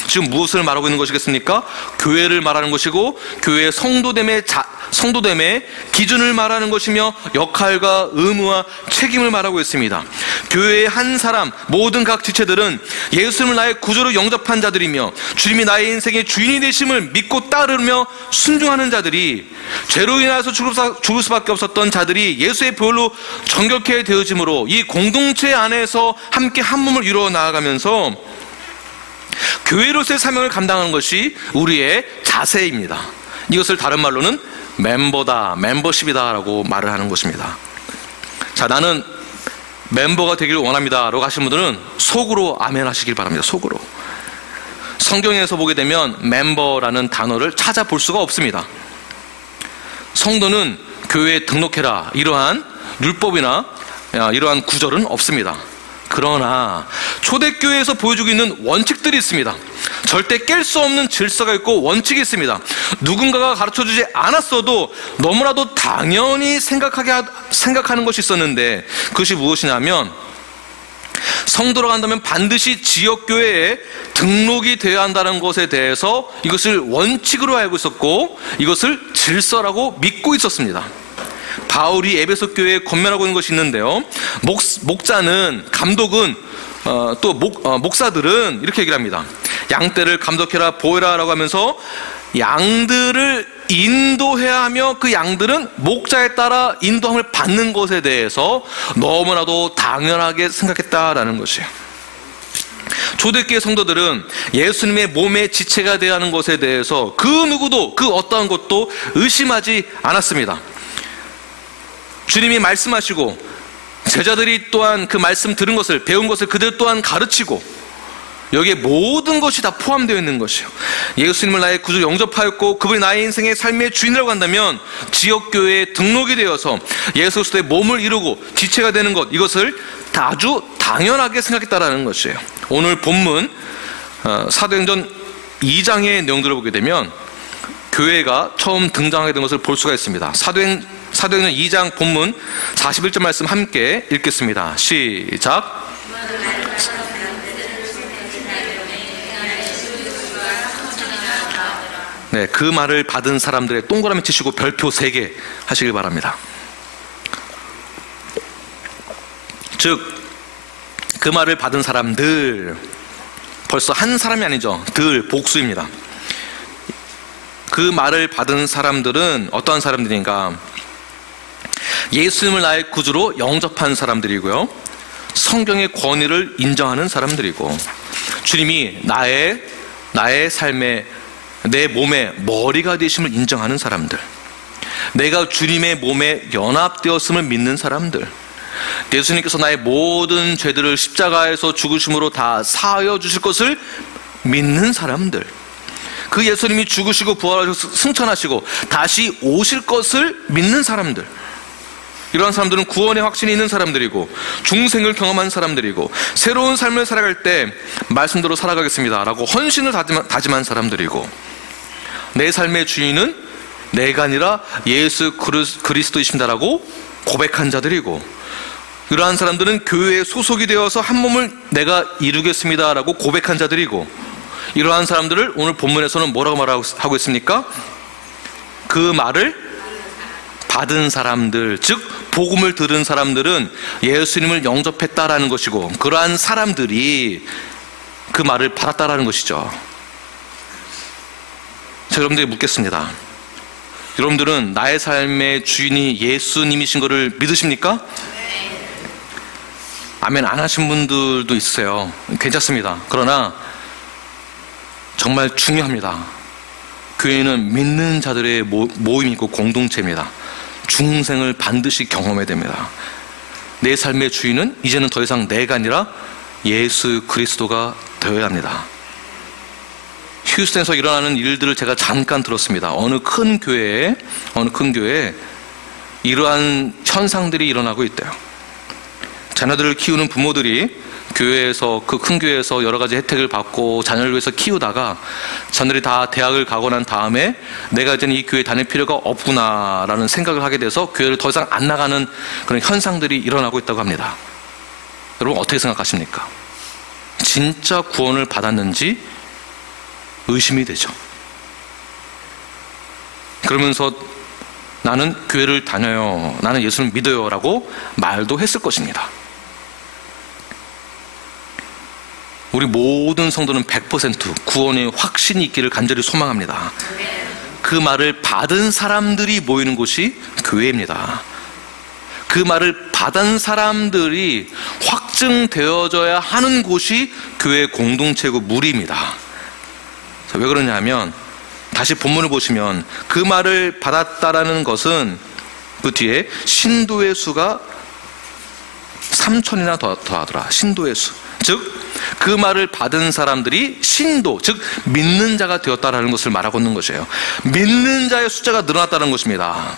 지금 무엇을 말하고 있는 것이겠습니까? 교회를 말하는 것이고, 교회의 성도됨의 기준을 말하는 것이며, 역할과 의무와 책임을 말하고 있습니다. 교회의 한 사람, 모든 각 지체들은 예수님을 나의 구주로 영접한 자들이며, 주님이 나의 인생의 주인이 되심을 믿고 따르며 순종하는 자들이, 죄로 인하여서 죽을 수밖에 없었던 자들이 예수의 보혈로 정결케 되어짐으로 이 공동체 안에서 함께 한 몸을 이루어 나아가면서 교회로서의 사명을 감당하는 것이 우리의 자세입니다. 이것을 다른 말로는 멤버십이다 라고 말을 하는 것입니다. 자, 나는 멤버가 되기를 원합니다 라고 하신 분들은 속으로 아멘 하시길 바랍니다. 속으로. 성경에서 보게 되면 멤버라는 단어를 찾아볼 수가 없습니다. 성도는 교회에 등록해라, 이러한 율법이나 이러한 구절은 없습니다. 그러나 초대교회에서 보여주고 있는 원칙들이 있습니다. 절대 깰 수 없는 질서가 있고 원칙이 있습니다. 누군가가 가르쳐주지 않았어도 너무나도 당연히 생각하는 것이 있었는데, 그것이 무엇이냐면, 성도로 간다면 반드시 지역교회에 등록이 되어야 한다는 것에 대해서 이것을 원칙으로 알고 있었고, 이것을 질서라고 믿고 있었습니다. 바울이 에베소 교회에 권면하고 있는 것이 있는데요, 목자는, 감독은, 또 목사들은 이렇게 얘기를 합니다. 양떼를 감독해라, 보호해라 라고 하면서 양들을 인도해야 하며, 그 양들은 목자에 따라 인도함을 받는 것에 대해서 너무나도 당연하게 생각했다라는 것이에요. 초대교회 성도들은 예수님의 몸의 지체가 되어야 하는 것에 대해서 그 누구도, 그 어떠한 것도 의심하지 않았습니다. 주님이 말씀하시고 제자들이 또한 그 말씀 들은 것을, 배운 것을 그들 또한 가르치고, 여기에 모든 것이 다 포함되어 있는 것이에요. 예수님을 나의 구주 영접하였고 그분이 나의 인생의 삶의 주인이라고 한다면 지역교회에 등록이 되어서 예수 그리스도의 몸을 이루고 지체가 되는 것, 이것을 다 아주 당연하게 생각했다라는 것이에요. 오늘 본문 사도행전 2장의 내용들을 보게 되면 교회가 처음 등장하게 된 것을 볼 수가 있습니다. 사도행전 2장 본문 41절 말씀 함께 읽겠습니다. 시작. 네, 그 말을 받은 사람들의 동그라미 치시고 별표 3개 하시길 바랍니다. 즉, 그 말을 받은 사람들, 벌써 한 사람이 아니죠. 들, 복수입니다. 그 말을 받은 사람들은 어떠한 사람들인가? 예수님을 나의 구주로 영접한 사람들이고요, 성경의 권위를 인정하는 사람들이고, 주님이 나의 삶에, 내 몸의 머리가 되심을 인정하는 사람들, 내가 주님의 몸에 연합되었음을 믿는 사람들, 예수님께서 나의 모든 죄들을 십자가에서 죽으심으로 다 사하여 주실 것을 믿는 사람들, 그 예수님이 죽으시고 부활하셔서 승천하시고 다시 오실 것을 믿는 사람들, 이러한 사람들은 구원의 확신이 있는 사람들이고 중생을 경험한 사람들이고 새로운 삶을 살아갈 때 말씀대로 살아가겠습니다 라고 헌신을 다짐한 사람들이고, 내 삶의 주인은 내가 아니라 예수 그리스도이십니다라고 고백한 자들이고, 이러한 사람들은 교회에 소속이 되어서 한 몸을 내가 이루겠습니다라고 고백한 자들이고, 이러한 사람들을 오늘 본문에서는 뭐라고 말하고 있습니까? 그 말을 받은 사람들, 즉 복음을 들은 사람들은 예수님을 영접했다라는 것이고, 그러한 사람들이 그 말을 받았다라는 것이죠. 제가 여러분들에게 묻겠습니다. 여러분들은 나의 삶의 주인이 예수님이신 것을 믿으십니까? 아멘 안 하신 분들도 있어요. 괜찮습니다. 그러나 정말 중요합니다. 교회는 믿는 자들의 모임이고 공동체입니다. 중생을 반드시 경험해야 됩니다. 내 삶의 주인은 이제는 더 이상 내가 아니라 예수 그리스도가 되어야 합니다. 휴스턴에서 일어나는 일들을 제가 잠깐 들었습니다. 어느 큰 교회에 이러한 현상들이 일어나고 있대요. 자녀들을 키우는 부모들이 교회에서, 그 큰 교회에서 여러 가지 혜택을 받고 자녀를 위해서 키우다가 자녀들이 다 대학을 가고 난 다음에 내가 이제는 이 교회에 다닐 필요가 없구나라는 생각을 하게 돼서 교회를 더 이상 안 나가는 그런 현상들이 일어나고 있다고 합니다. 여러분 어떻게 생각하십니까? 진짜 구원을 받았는지 의심이 되죠. 그러면서 나는 교회를 다녀요, 나는 예수를 믿어요 라고 말도 했을 것입니다. 우리 모든 성도는 100% 구원의 확신이 있기를 간절히 소망합니다. 그 말을 받은 사람들이 모이는 곳이 교회입니다. 그 말을 받은 사람들이 확증되어져야 하는 곳이 교회 공동체고 무리입니다. 왜 그러냐 하면, 다시 본문을 보시면 그 말을 받았다라는 것은 그 뒤에 신도의 수가 3,000이나 더하더라. 신도의 수, 즉 그 말을 받은 사람들이 신도, 즉 믿는 자가 되었다라는 것을 말하고 있는 것이에요. 믿는 자의 숫자가 늘어났다는 것입니다.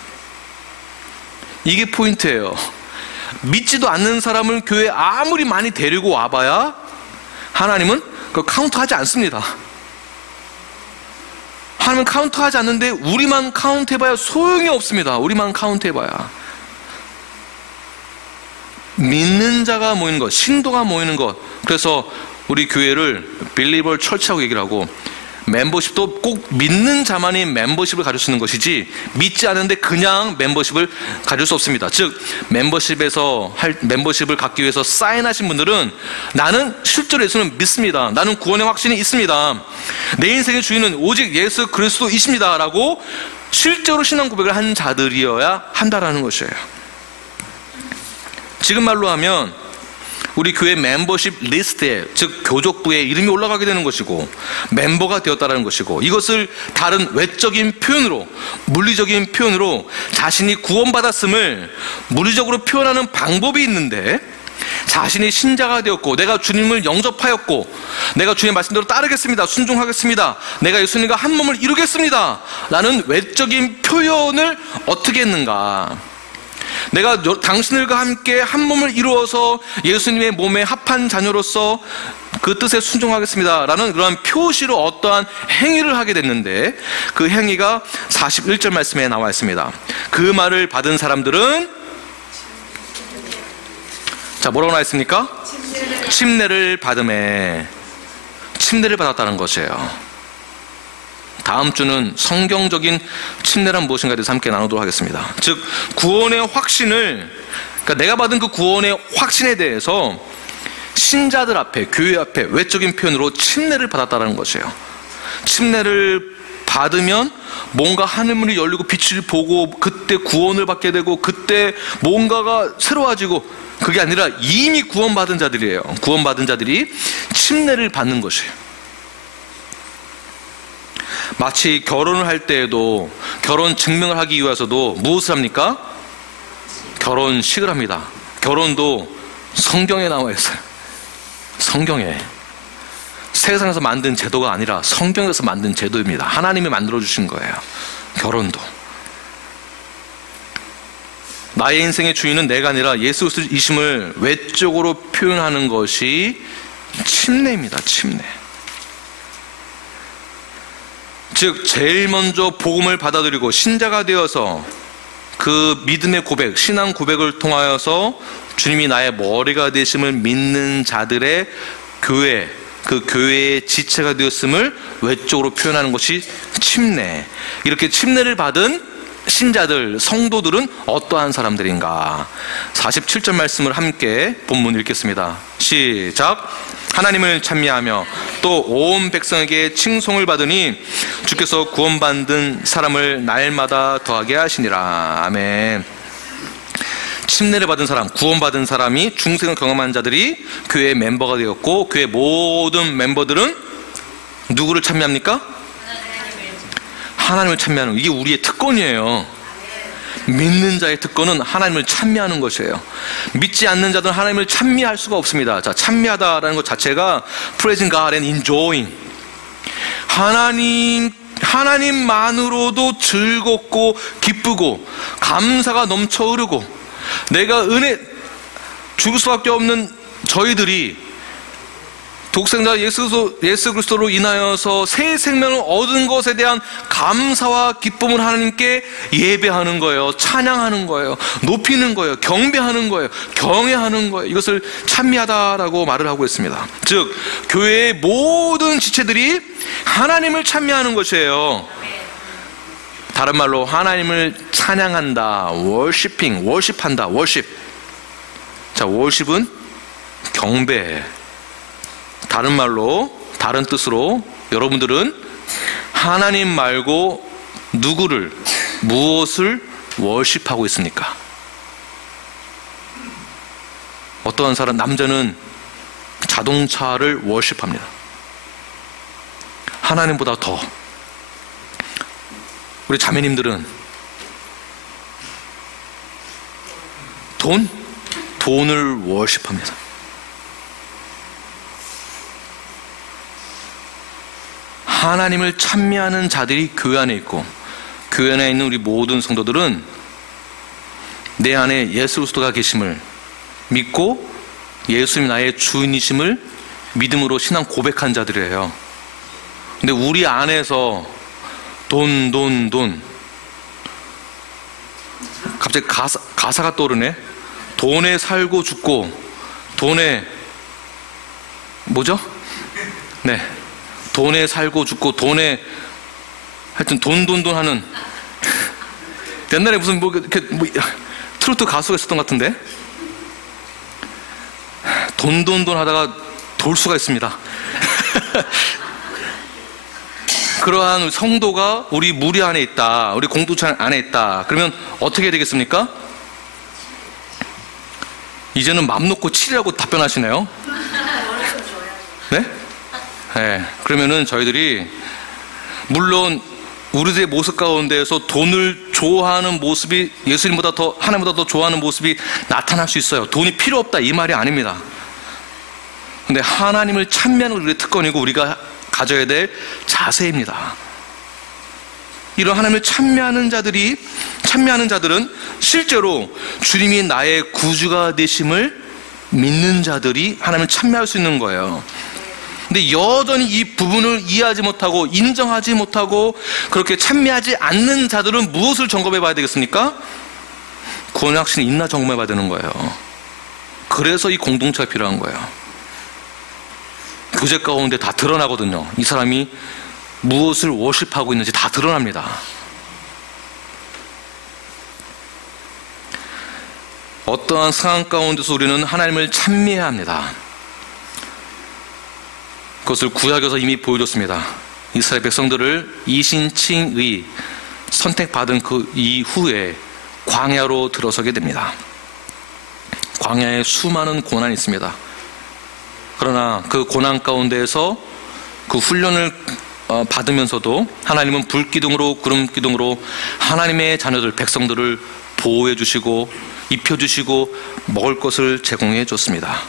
이게 포인트예요. 믿지도 않는 사람을 교회에 아무리 많이 데리고 와봐야 하나님은 그 카운트하지 않습니다. 하나님은 카운트하지 않는데 우리만 카운트해봐야 소용이 없습니다. 우리만 카운트해봐야. 믿는 자가 모이는 것, 신도가 모이는 것. 그래서 우리 교회를 빌리버 철치라고 얘기를 하고, 멤버십도 꼭 믿는 자만이 멤버십을 가질 수 있는 것이지 믿지 않은데 그냥 멤버십을 가질 수 없습니다. 즉 멤버십을 갖기 위해서 사인하신 분들은 나는 실제로 예수를 믿습니다, 나는 구원의 확신이 있습니다, 내 인생의 주인은 오직 예수 그리스도이십니다 라고 실제로 신앙 고백을 한 자들이어야 한다라는 것이에요. 지금 말로 하면 우리 교회 멤버십 리스트에, 즉 교족부에 이름이 올라가게 되는 것이고 멤버가 되었다는 것이고, 이것을 다른 외적인 표현으로, 물리적인 표현으로 자신이 구원받았음을 물리적으로 표현하는 방법이 있는데, 자신이 신자가 되었고 내가 주님을 영접하였고 내가 주님의 말씀대로 따르겠습니다, 순종하겠습니다, 내가 예수님과 한 몸을 이루겠습니다 라는 외적인 표현을 어떻게 했는가? 내가 당신들과 함께 한 몸을 이루어서 예수님의 몸에 합한 자녀로서 그 뜻에 순종하겠습니다 라는 그런 표시로 어떠한 행위를 하게 됐는데, 그 행위가 41절 말씀에 나와 있습니다. 그 말을 받은 사람들은, 자, 뭐라고 나와 있습니까? 침례를 받음에, 침례를 받았다는 것이에요. 다음 주는 성경적인 침례란 무엇인가에 대해서 함께 나누도록 하겠습니다. 즉, 구원의 확신을, 그러니까 내가 받은 그 구원의 확신에 대해서 신자들 앞에, 교회 앞에 외적인 표현으로 침례를 받았다는 것이에요. 침례를 받으면 뭔가 하늘문이 열리고 빛을 보고 그때 구원을 받게 되고 그때 뭔가가 새로워지고, 그게 아니라 이미 구원받은 자들이에요. 구원받은 자들이 침례를 받는 것이에요. 마치 결혼을 할 때에도 결혼 증명을 하기 위해서도 무엇을 합니까? 결혼식을 합니다. 결혼도 성경에 나와 있어요. 성경에. 세상에서 만든 제도가 아니라 성경에서 만든 제도입니다. 하나님이 만들어주신 거예요. 결혼도. 나의 인생의 주인은 내가 아니라 예수 그리스도이심을 외적으로 표현하는 것이 침례입니다. 침례. 즉, 제일 먼저 복음을 받아들이고 신자가 되어서 그 믿음의 고백, 신앙 고백을 통하여서 주님이 나의 머리가 되심을 믿는 자들의 교회, 그 교회의 지체가 되었음을 외적으로 표현하는 것이 침례. 이렇게 침례를 받은 신자들, 성도들은 어떠한 사람들인가? 47절 말씀을 함께 본문 읽겠습니다. 시작. 하나님을 찬미하며 또 온 백성에게 칭송을 받으니 주께서 구원받은 사람을 날마다 더하게 하시니라. 아멘. 침례를 받은 사람, 구원받은 사람이 중생을 경험한 자들이 교회의 멤버가 되었고, 교회 모든 멤버들은 누구를 찬미합니까? 하나님을 찬미하는, 이게 우리의 특권이에요. 믿는 자의 특권은 하나님을 찬미하는 것이에요. 믿지 않는 자들은 하나님을 찬미할 수가 없습니다. 자, 찬미하다라는 것 자체가 praising God and enjoying, 하나님만으로도 즐겁고 기쁘고 감사가 넘쳐 흐르고, 내가 은혜 죽을 수밖에 없는 저희들이 독생자 예수 그리스도로 인하여서 새 생명을 얻은 것에 대한 감사와 기쁨을 하나님께 예배하는 거예요. 찬양하는 거예요. 높이는 거예요. 경배하는 거예요. 경외하는 거예요. 이것을 찬미하다라고 말을 하고 있습니다. 즉, 교회의 모든 지체들이 하나님을 찬미하는 것이에요. 다른 말로 하나님을 찬양한다. 워시핑, 워십한다. 워십. 자, 워십은 경배. 다른 말로, 다른 뜻으로 여러분들은 하나님 말고 누구를, 무엇을 워십하고 있습니까? 어떠한 사람, 남자는 자동차를 워십합니다. 하나님보다 더. 우리 자매님들은 돈을 워십합니다. 하나님을 찬미하는 자들이 교회 안에 있고, 교회 안에 있는 우리 모든 성도들은 내 안에 예수 그리스도가 계심을 믿고 예수님이 나의 주인이심을 믿음으로 신앙 고백한 자들이에요. 근데 우리 안에서 돈 갑자기 가사가 떠오르네. 돈에 살고 죽고, 돈에 뭐죠? 네, 돈에 살고 죽고, 돈에 하여튼 돈 하는, 옛날에 무슨 이렇게 트로트 가수가 있었던 것 같은데, 돈 하다가 돌 수가 있습니다. 그러한 성도가 우리 무리 안에 있다, 우리 공동체 안에 있다. 그러면 어떻게 되겠습니까? 이제는 맘 놓고 치리라고 답변하시네요. 네? 네. 그러면은 저희들이 물론 우리들의 모습 가운데에서 돈을 좋아하는 모습이 예수님보다 더, 하나님보다 더 좋아하는 모습이 나타날 수 있어요. 돈이 필요 없다 이 말이 아닙니다. 근데 하나님을 찬미하는 우리의 특권이고 우리가 가져야 될 자세입니다. 이런 하나님을 찬미하는 자들은 실제로 주님이 나의 구주가 되심을 믿는 자들이 하나님을 찬미할 수 있는 거예요. 근데 여전히 이 부분을 이해하지 못하고 인정하지 못하고 그렇게 찬미하지 않는 자들은 무엇을 점검해 봐야 되겠습니까? 구원의 확신이 있나 점검해 봐야 되는 거예요. 그래서 이 공동체가 필요한 거예요. 교제 가운데 다 드러나거든요. 이 사람이 무엇을 워십하고 있는지 다 드러납니다. 어떠한 상황 가운데서 우리는 하나님을 찬미해야 합니다. 그것을 구약에서 이미 보여줬습니다. 이스라엘 백성들을 이신칭의 선택받은 그 이후에 광야로 들어서게 됩니다. 광야에 수많은 고난이 있습니다. 그러나 그 고난 가운데에서 그 훈련을 받으면서도 하나님은 불기둥으로 구름기둥으로 하나님의 자녀들 백성들을 보호해 주시고 입혀 주시고 먹을 것을 제공해 줬습니다.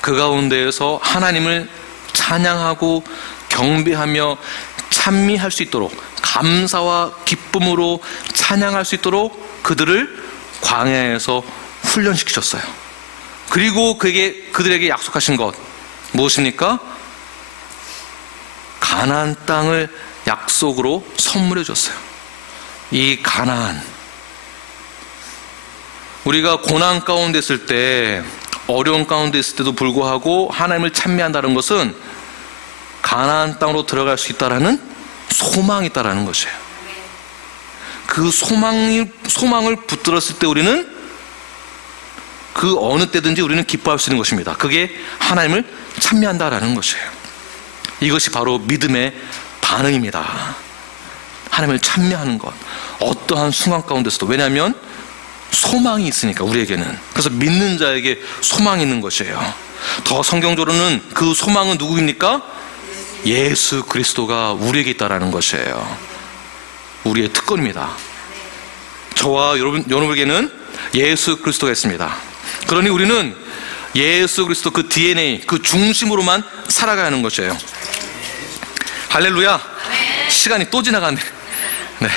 그 가운데에서 하나님을 찬양하고 경배하며 찬미할 수 있도록 감사와 기쁨으로 찬양할 수 있도록 그들을 광야에서 훈련시키셨어요. 그리고 그들에게 약속하신 것 무엇입니까? 가나안 땅을 약속으로 선물해 줬어요. 이 가나안, 우리가 고난 가운데 있을 때, 어려운 가운데 있을 때도 불구하고 하나님을 찬미한다는 것은 가나안 땅으로 들어갈 수 있다라는 소망이 있다라는 것이에요. 그 소망을 붙들었을 때 우리는 그 어느 때든지 우리는 기뻐할 수 있는 것입니다. 그게 하나님을 찬미한다라는 것이에요. 이것이 바로 믿음의 반응입니다. 하나님을 찬미하는 것, 어떠한 순간 가운데서도. 왜냐하면 소망이 있으니까, 우리에게는. 그래서 믿는 자에게 소망이 있는 것이에요. 더 성경적으로는 그 소망은 누구입니까? 예수 그리스도가 우리에게 있다라는 것이에요. 우리의 특권입니다. 저와 여러분에게는 예수 그리스도가 있습니다. 그러니 우리는 예수 그리스도 그 DNA, 그 중심으로만 살아가야 하는 것이에요. 할렐루야. 시간이 또 지나가네. 네.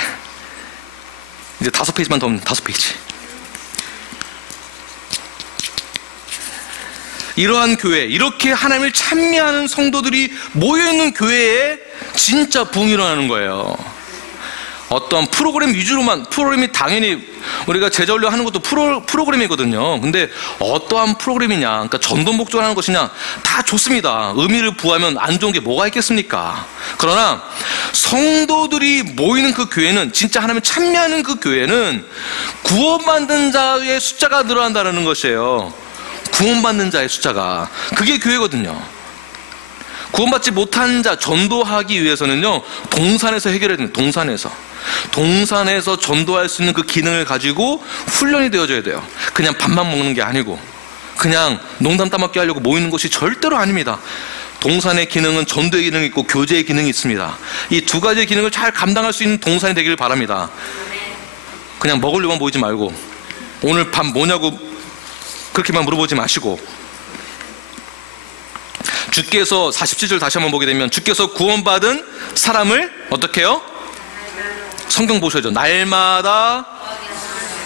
이제 5페이지만 더 하면 5페이지. 이러한 교회, 이렇게 하나님을 찬미하는 성도들이 모여있는 교회에 진짜 부흥이 일어나는 거예요. 어떤 프로그램 위주로만, 프로그램이 당연히 우리가 제자훈련 하는 것도 프로그램이거든요. 근데 어떠한 프로그램이냐, 그러니까 전도 목적으로 하는 것이냐, 다 좋습니다. 의미를 부하면 안 좋은 게 뭐가 있겠습니까? 그러나 성도들이 모이는 그 교회는, 진짜 하나님을 찬미하는 그 교회는 구원받는 자의 숫자가 늘어난다는 것이에요. 구원받는 자의 숫자가, 그게 교회거든요. 구원받지 못한 자 전도하기 위해서는요, 동산에서 해결해야 됩니다. 동산에서 전도할 수 있는 그 기능을 가지고 훈련이 되어져야 돼요. 그냥 밥만 먹는 게 아니고, 그냥 농담 따먹기 하려고 모이는 것이 절대로 아닙니다. 동산의 기능은 전도의 기능이 있고 교제의 기능이 있습니다. 이 두 가지의 기능을 잘 감당할 수 있는 동산이 되기를 바랍니다. 그냥 먹으려고만 모이지 말고, 오늘 밥 뭐냐고 그렇게만 물어보지 마시고, 주께서 47절 다시 한번 보게 되면, 주께서 구원받은 사람을 어떻게 해요? 성경 보셔야죠. 날마다,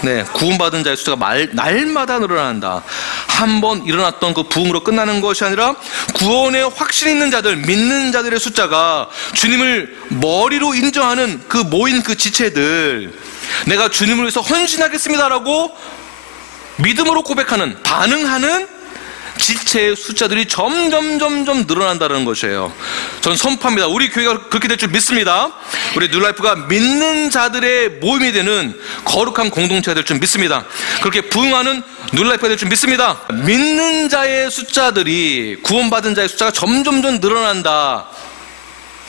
네, 구원받은 자의 숫자가 날마다 늘어난다. 한번 일어났던 그 부흥으로 끝나는 것이 아니라 구원에 확신 있는 자들, 믿는 자들의 숫자가 주님을 머리로 인정하는 그 모인 그 지체들, 내가 주님을 위해서 헌신하겠습니다라고 믿음으로 고백하는, 반응하는 지체의 숫자들이 점점 늘어난다는 것이에요. 전 선포합니다. 우리 교회가 그렇게 될 줄 믿습니다. 우리 뉴라이프가 믿는 자들의 모임이 되는 거룩한 공동체가 될 줄 믿습니다. 그렇게 부흥하는 뉴라이프가 될 줄 믿습니다. 믿는 자의 숫자들이, 구원받은 자의 숫자가 점점 늘어난다.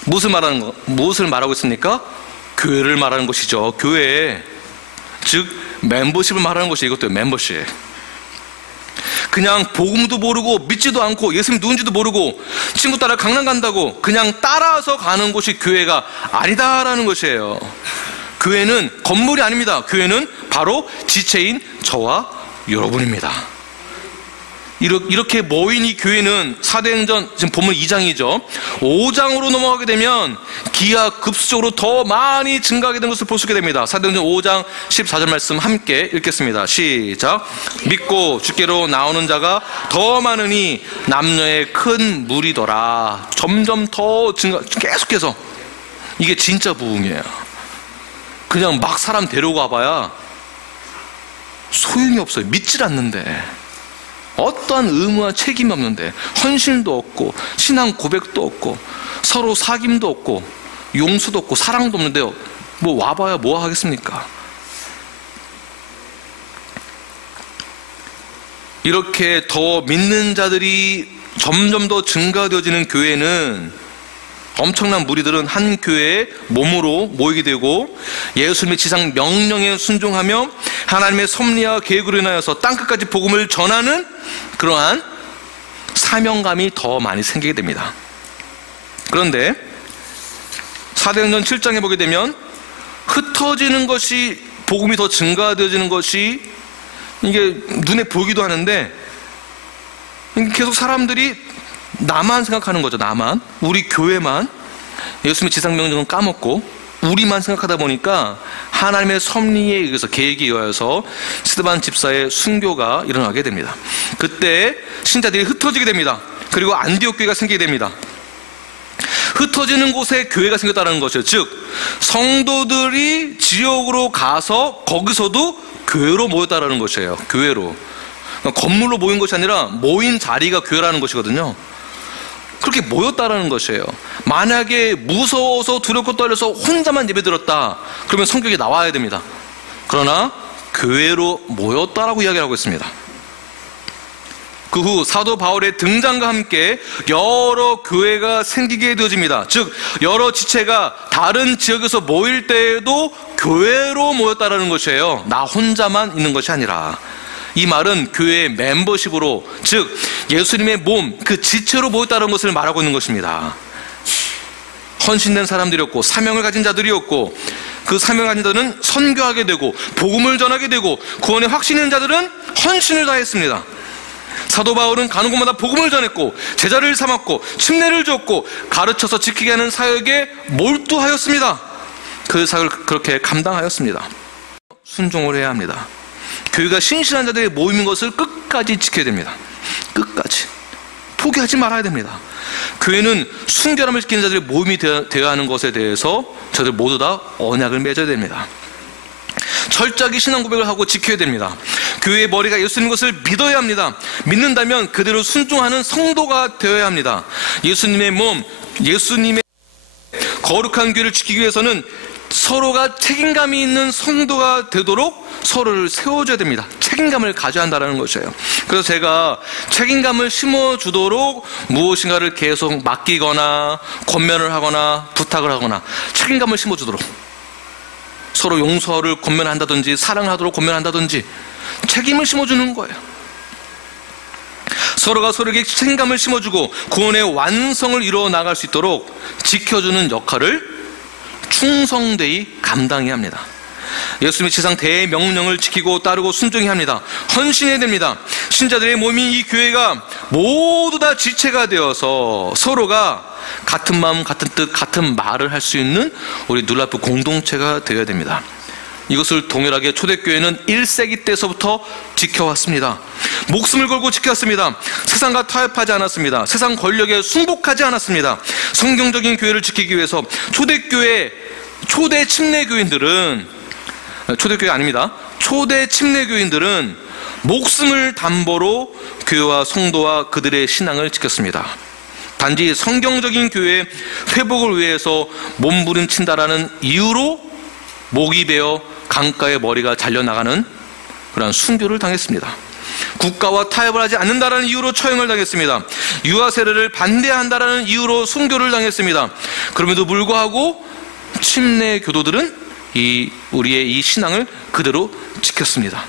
무엇을 말하고 있습니까? 교회를 말하는 것이죠. 교회, 즉 멤버십을 말하는 것이 이것도요. 멤버십. 그냥 복음도 모르고 믿지도 않고 예수님 누군지도 모르고 친구 따라 강남 간다고 그냥 따라서 가는 곳이 교회가 아니다라는 것이에요. 교회는 건물이 아닙니다. 교회는 바로 지체인 저와 여러분입니다. 이렇게 모인 이 교회는 사도행전 지금 본문 2장이죠. 5장으로 넘어가게 되면 기하급수적으로 더 많이 증가하게 된 것을 볼 수 있게 됩니다. 사도행전 5장 14절 말씀 함께 읽겠습니다. 시작. 믿고 주께로 나오는 자가 더 많으니 남녀의 큰 무리더라. 점점 더 증가, 계속해서. 이게 진짜 부흥이에요. 그냥 막 사람 데려가 봐야 소용이 없어요. 믿질 않는데. 어떠한 의무와 책임이 없는데, 헌신도 없고 신앙 고백도 없고 서로 사귐도 없고 용서도 없고 사랑도 없는데 뭐 와봐야 뭐 하겠습니까? 이렇게 더 믿는 자들이 점점 더 증가되어지는 교회는, 엄청난 무리들은 한 교회의 몸으로 모이게 되고 예수님의 지상 명령에 순종하며 하나님의 섭리와 계획으로 인하여서 땅끝까지 복음을 전하는 그러한 사명감이 더 많이 생기게 됩니다. 그런데 사도행전 7장에 보게 되면 흩어지는 것이, 복음이 더 증가되어지는 것이 이게 눈에 보이기도 하는데, 계속 사람들이 나만 생각하는 거죠. 나만, 우리 교회만, 예수님의 지상명령은 까먹고 우리만 생각하다 보니까 하나님의 섭리에 의해서, 계획에 의해서 스데반 집사의 순교가 일어나게 됩니다. 그때 신자들이 흩어지게 됩니다. 그리고 안디옥 교회가 생기게 됩니다. 흩어지는 곳에 교회가 생겼다는 것이죠. 즉 성도들이 지역으로 가서 거기서도 교회로 모였다는 것이에요. 교회로. 그러니까 건물로 모인 것이 아니라 모인 자리가 교회라는 것이거든요. 그렇게 모였다라는 것이에요. 만약에 무서워서 두렵고 떨려서 혼자만 예배드렸다, 그러면 성경에 나와야 됩니다. 그러나 교회로 모였다라고 이야기를 하고 있습니다. 그 후 사도 바울의 등장과 함께 여러 교회가 생기게 되어집니다. 즉 여러 지체가 다른 지역에서 모일 때에도 교회로 모였다라는 것이에요. 나 혼자만 있는 것이 아니라. 이 말은 교회의 멤버십으로, 즉 예수님의 몸, 그 지체로 모였다는 것을 말하고 있는 것입니다. 헌신된 사람들이었고 사명을 가진 자들이었고, 그 사명을 가진 자들은 선교하게 되고 복음을 전하게 되고, 구원에 확신 있는 자들은 헌신을 다했습니다. 사도 바울은 가는 곳마다 복음을 전했고 제자를 삼았고 침례를 줬고 가르쳐서 지키게 하는 사역에 몰두하였습니다. 그 사역을 그렇게 감당하였습니다. 순종을 해야 합니다. 교회가 신실한 자들의 모임인 것을 끝까지 지켜야 됩니다. 끝까지 포기하지 말아야 됩니다. 교회는 순결함을 지키는 자들의 모임이 되어야 하는 것에 대해서 저들 모두 다 언약을 맺어야 됩니다. 철저하게 신앙 고백을 하고 지켜야 됩니다. 교회의 머리가 예수님 것을 믿어야 합니다. 믿는다면 그대로 순종하는 성도가 되어야 합니다. 예수님의 몸, 예수님의 거룩한 교회를 지키기 위해서는 서로가 책임감이 있는 성도가 되도록 서로를 세워줘야 됩니다. 책임감을 가져야 한다는 것이에요. 그래서 제가 책임감을 심어주도록 무엇인가를 계속 맡기거나 권면을 하거나 부탁을 하거나 책임감을 심어주도록, 서로 용서를 권면한다든지 사랑하도록 권면한다든지 책임을 심어주는 거예요. 서로가 서로에게 책임감을 심어주고 구원의 완성을 이루어 나갈 수 있도록 지켜주는 역할을 충성되이 감당해야 합니다. 예수님의 지상 대명령을 지키고 따르고 순종해야 합니다. 헌신해야 됩니다. 신자들의 몸인 이 교회가 모두 다 지체가 되어서 서로가 같은 마음, 같은 뜻, 같은 말을 할 수 있는 우리 눌라프 공동체가 되어야 됩니다. 이것을 동일하게 초대교회는 1세기 때서부터 지켜왔습니다. 목숨을 걸고 지켰습니다. 세상과 타협하지 않았습니다. 세상 권력에 순복하지 않았습니다. 성경적인 교회를 지키기 위해서 초대교회, 초대 침례교인들은, 초대교회 아닙니다. 초대 침례교인들은 목숨을 담보로 교회와 성도와 그들의 신앙을 지켰습니다. 단지 성경적인 교회의 회복을 위해서 몸부림친다라는 이유로 목이 베어 강가의 머리가 잘려나가는 그런 순교를 당했습니다. 국가와 타협을 하지 않는다라는 이유로 처형을 당했습니다. 유아 세례를 반대한다라는 이유로 순교를 당했습니다. 그럼에도 불구하고 침례 교도들은 우리의 이 신앙을 그대로 지켰습니다.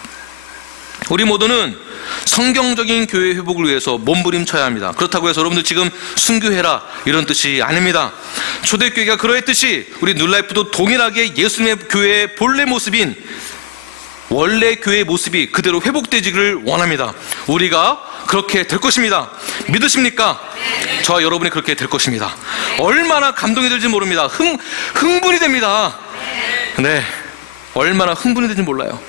우리 모두는 성경적인 교회 회복을 위해서 몸부림쳐야 합니다. 그렇다고 해서 여러분들 지금 순교해라 이런 뜻이 아닙니다. 초대교회가 그러했듯이 우리 눌라이프도 동일하게 예수님의 교회의 본래 모습인 원래 교회의 모습이 그대로 회복되기를 원합니다. 우리가 그렇게 될 것입니다. 믿으십니까? 저와 여러분이 그렇게 될 것입니다. 얼마나 감동이 될지 모릅니다. 흥분이 됩니다. 네, 얼마나 흥분이 될지 몰라요.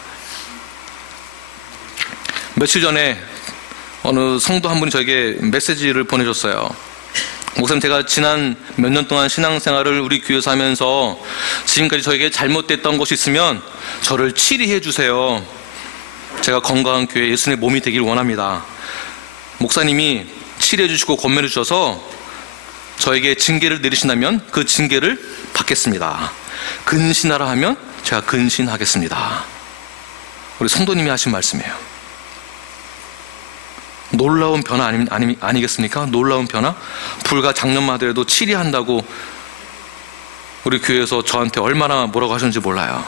며칠 전에 어느 성도 한 분이 저에게 메시지를 보내줬어요. 목사님, 제가 지난 몇 년 동안 신앙생활을 우리 교회에서 하면서 지금까지 저에게 잘못됐던 것이 있으면 저를 치리해 주세요. 제가 건강한 교회 예수님의 몸이 되길 원합니다. 목사님이 치리해 주시고 권면해 주셔서 저에게 징계를 내리신다면 그 징계를 받겠습니다. 근신하라 하면 제가 근신하겠습니다. 우리 성도님이 하신 말씀이에요. 놀라운 변화 아니겠습니까? 놀라운 변화? 불과 작년만 하더라도 치리한다고 우리 교회에서 저한테 얼마나 뭐라고 하셨는지 몰라요.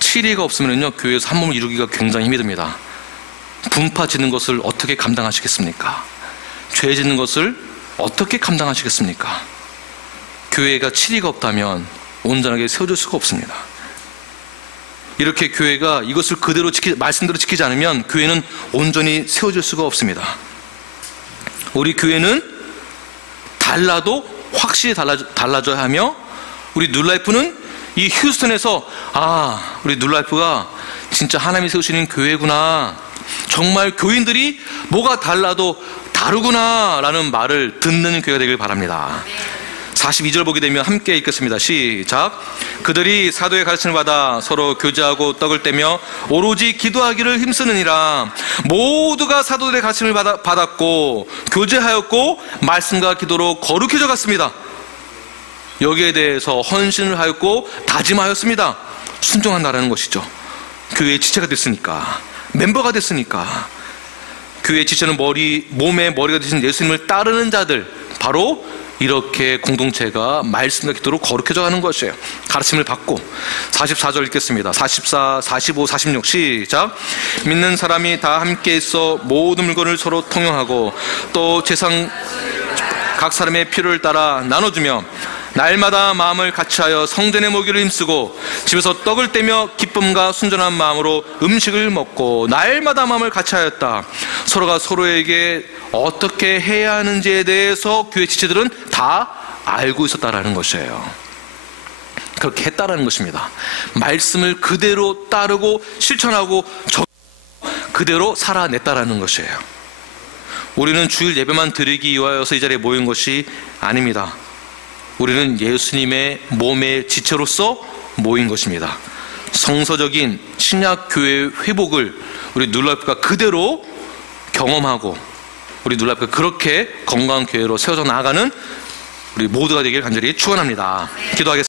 치리가 없으면요, 교회에서 한 몸을 이루기가 굉장히 힘이 듭니다. 분파 짓는 것을 어떻게 감당하시겠습니까? 죄 짓는 것을 어떻게 감당하시겠습니까? 교회가 치리가 없다면 온전하게 세워질 수가 없습니다. 이렇게 교회가 이것을 그대로 말씀대로 지키지 않으면 교회는 온전히 세워질 수가 없습니다. 우리 교회는 달라도 확실히 달라져야 하며, 우리 뉴라이프는 이 휴스턴에서 우리 뉴라이프가 진짜 하나님이 세우시는 교회구나, 정말 교인들이 뭐가 달라도 다르구나 라는 말을 듣는 교회가 되길 바랍니다. 42절 보게 되면 함께 읽겠습니다. 시작. 그들이 사도의 가르침을 받아 서로 교제하고 떡을 떼며 오로지 기도하기를 힘쓰느니라. 모두가 사도들의 가르침을 받았고 교제하였고 말씀과 기도로 거룩해져 갔습니다. 여기에 대해서 헌신을 하였고 다짐하였습니다. 순종한다라는 것이죠. 교회의 지체가 됐으니까, 멤버가 됐으니까. 교회의 지체는 몸의 머리가 되신 예수님을 따르는 자들, 바로 이렇게 공동체가 말씀과 기도로 거룩해져 가는 것이에요. 가르침을 받고. 44절 읽겠습니다. 44, 45, 46 시작. 믿는 사람이 다 함께 있어 모든 물건을 서로 통용하고 또 재산 각 사람의 필요를 따라 나눠주며 날마다 마음을 같이하여 성전의 모기를 힘쓰고 집에서 떡을 떼며 기쁨과 순전한 마음으로 음식을 먹고 날마다 마음을 같이하였다. 서로가 서로에게 어떻게 해야 하는지에 대해서 교회 지체들은 다 알고 있었다라는 것이에요. 그렇게 했다라는 것입니다. 말씀을 그대로 따르고 실천하고 그대로 살아냈다라는 것이에요. 우리는 주일 예배만 드리기 위하여서 이 자리에 모인 것이 아닙니다. 우리는 예수님의 몸의 지체로서 모인 것입니다. 성서적인 신약 교회의 회복을 우리 뉴라이프가 그대로 경험하고 우리 뉴라이프가 그렇게 건강한 교회로 세워져 나가는 우리 모두가 되길 간절히 축원합니다. 기도하겠습니다.